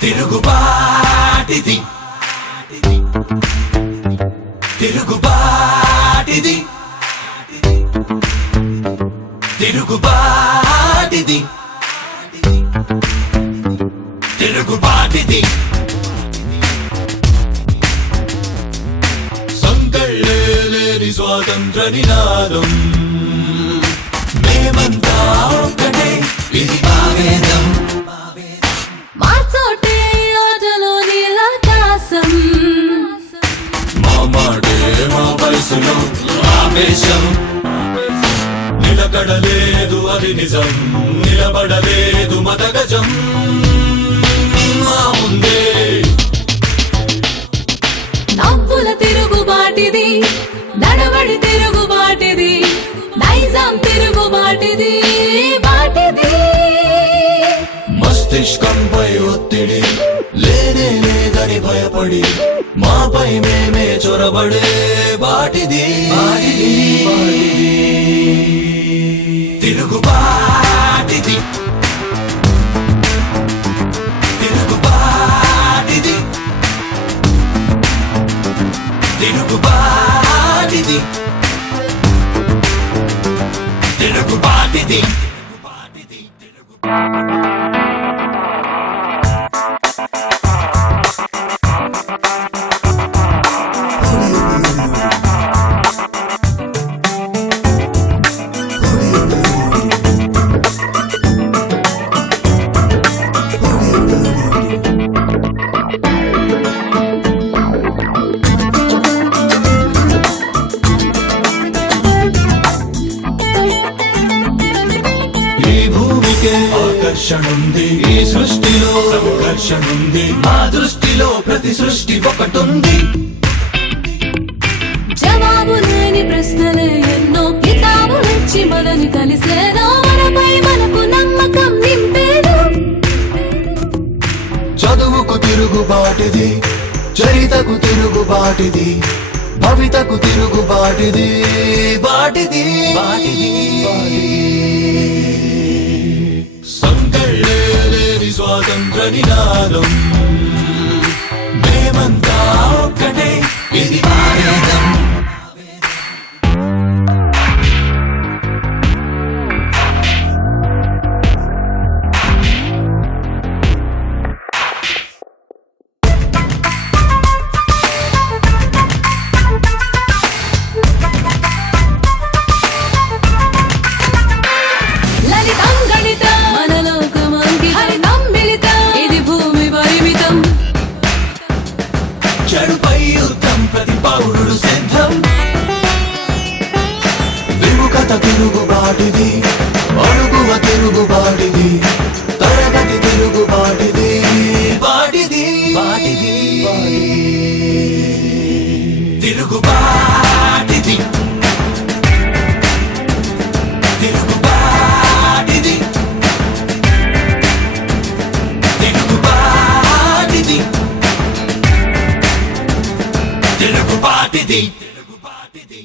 తిరుగుబాటిది తిరుగుబాటిది తిరుగుబాటిది తిరుగుబాటిది సంకళ్ళేలేని స్వాతంత్ర నినాదం మేమంతా ఒక్కటే ఇది ఆవేదం మార్చోటే ఆటలో నీలాకాశం మామాడే మా వయసులో ఆవేశం నిలకడలేదు అది నిజం నిలబడలేదు మతగజం మా ముందే నవ్వుల తిరుగుబాటిది నడవడి తిరుగుబాటిది నైజాం తిరుగుబాటిది బాటిది మస్తిష్కంపై ఒత్తిడి లేనే లేదని భయపడి మాపై మేమే చొరబడే బాటిది తిరుగుబాటిది తిరుగుబాటిది తిరుగుబాటిది తిరుగుబాటిది ఆకర్షణుంది ఈ సృష్టిలో సంఘర్షణుంది మా దృష్టిలో ప్రతి సృష్టి ఒకటుంది జవాబు లేని ప్రశ్నలే ఎన్నో కితాబులిచ్చి మనని కలిసేదో మనపై మనకు నమ్మకం నింపేదో చదువుకు తిరుగుబాటిది చరితకు తిరుగుబాటిది భవితకు తిరుగుబాటిది బాటిది సంకళ్ళేలేని స్వాతంత్ర నినాదం మేమంతా ఒక్కటే ఇది ఆవేదం చెడుపై యుద్ధం ప్రతి పౌరుడు సిద్ధం విముఖత తిరుగుబాటిది అడుగువ తిరుగుబాటిది తరగతి తిరుగుబాటిది బాటిది తిరుగుబాటిది తిరుగుబాటిది తిరుగుబాటిది తిరుగుబాటిది